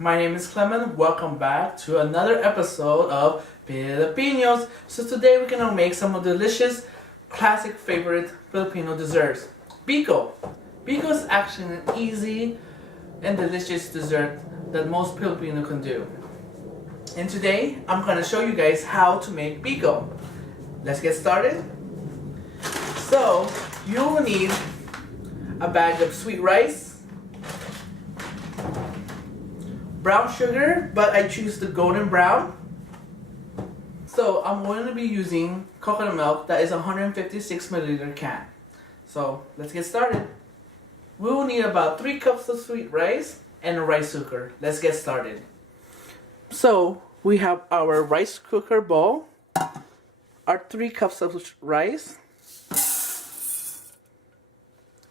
My name is Clement. Welcome back to another episode of Filipinos. So today we're gonna make some of the delicious, classic favorite Filipino desserts. Biko. Biko is actually an easy and delicious dessert that most Filipino can do. And today I'm gonna show you guys how to make Biko. Let's get started. So you will need a bag of sweet rice, brown sugar, but I choose the golden brown. So I'm going to be using coconut milk that is a 156 milliliter can. So let's get started. We will need about 3 cups of sweet rice and a rice cooker. Let's get started. So we have our rice cooker bowl, our 3 cups of rice,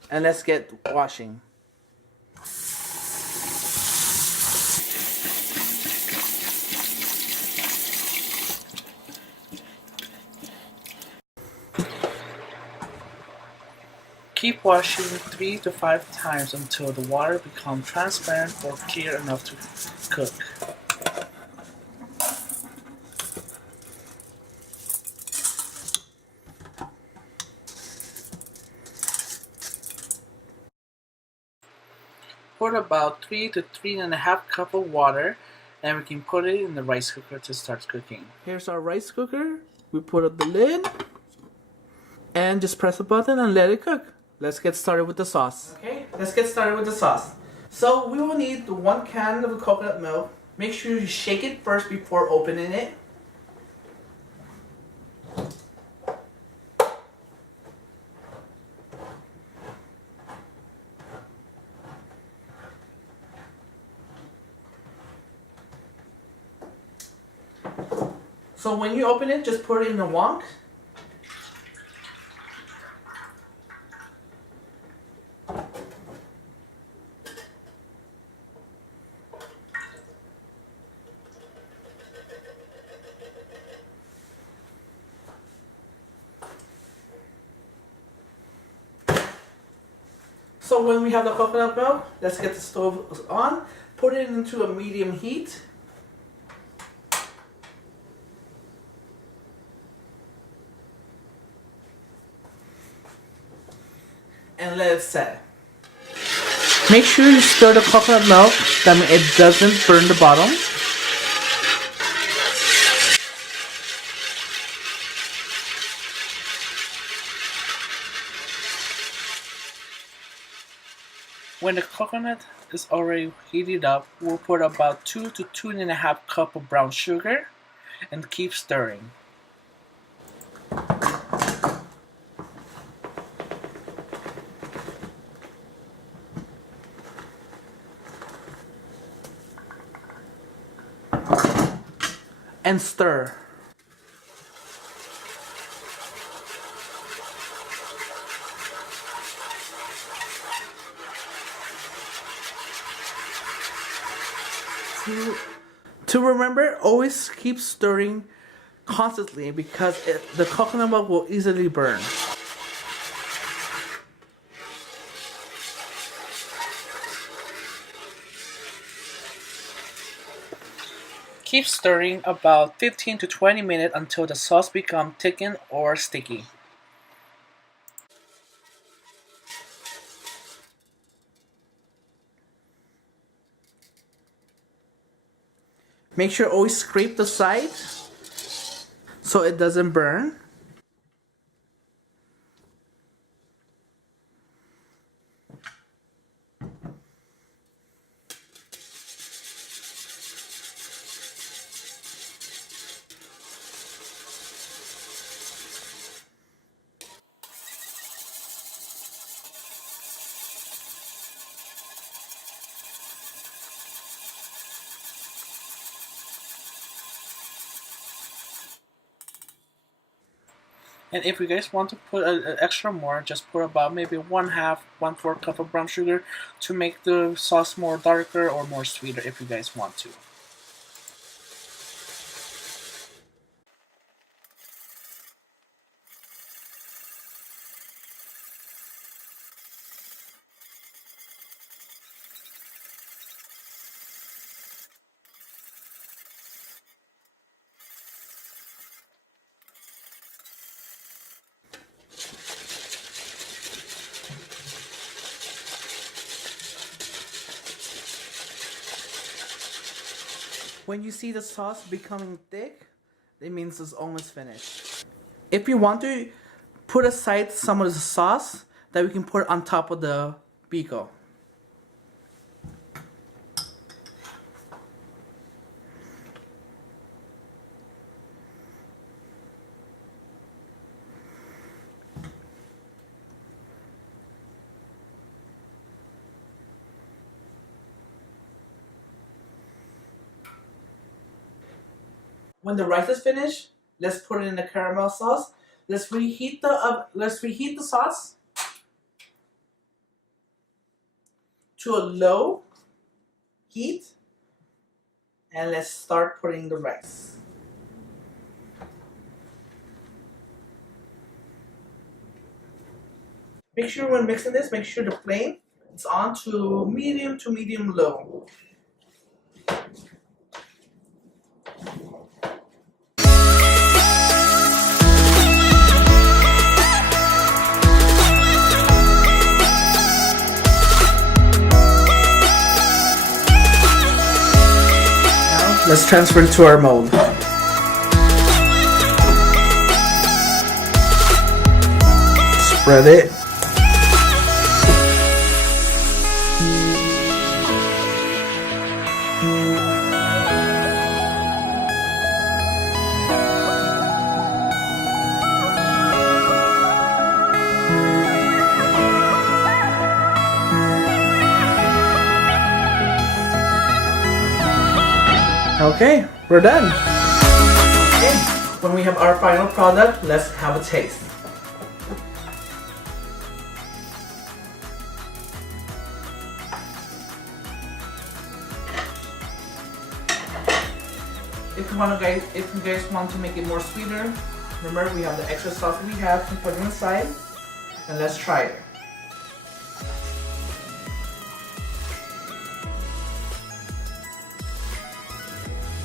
and let's get washing. Keep washing 3 to 5 times until the water becomes transparent or clear enough to cook. Pour about 3 to 3.5 cups of water, and we can put it in the rice cooker to start cooking. Here's our rice cooker. We put up the lid and just press the button and let it cook. Let's get started with the sauce. Okay, let's get started with the sauce. So we will need the 1 can of coconut milk. Make sure you shake it first before opening it. So when you open it, just put it in a wok. So when we have the coconut milk, let's get the stove on. Put it into a medium heat. And let it set. Make sure you stir the coconut milk, that means it doesn't burn the bottom. When the coconut is already heated up, we'll put about 2 to 2.5 cups of brown sugar and keep stirring. And stir. To remember, always keep stirring constantly because the coconut milk will easily burn. Keep stirring about 15 to 20 minutes until the sauce becomes thickened or sticky. Make sure always scrape the side so it doesn't burn. And if you guys want to put an extra more, just put about maybe 1/4 cup of brown sugar to make the sauce more darker or more sweeter if you guys want to. When you see the sauce becoming thick, it means it's almost finished. If you want to put aside some of the sauce that we can put on top of the Biko. When the rice is finished, let's put it in the caramel sauce. Let's reheat the sauce to a low heat, and let's start putting the rice. Make sure when mixing this, make sure the flame is on to medium low. Let's transfer it to our mold. Spread it. Okay, we're done. Okay, when we have our final product, let's have a taste. If you guys want to make it more sweeter, remember we have the extra sauce we have to put inside, and let's try it.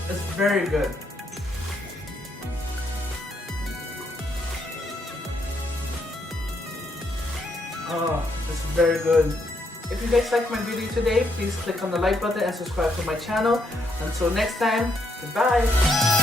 It's very good. Oh, it's very good. If you guys liked my video today, please click on the like button and subscribe to my channel. Until next time, goodbye.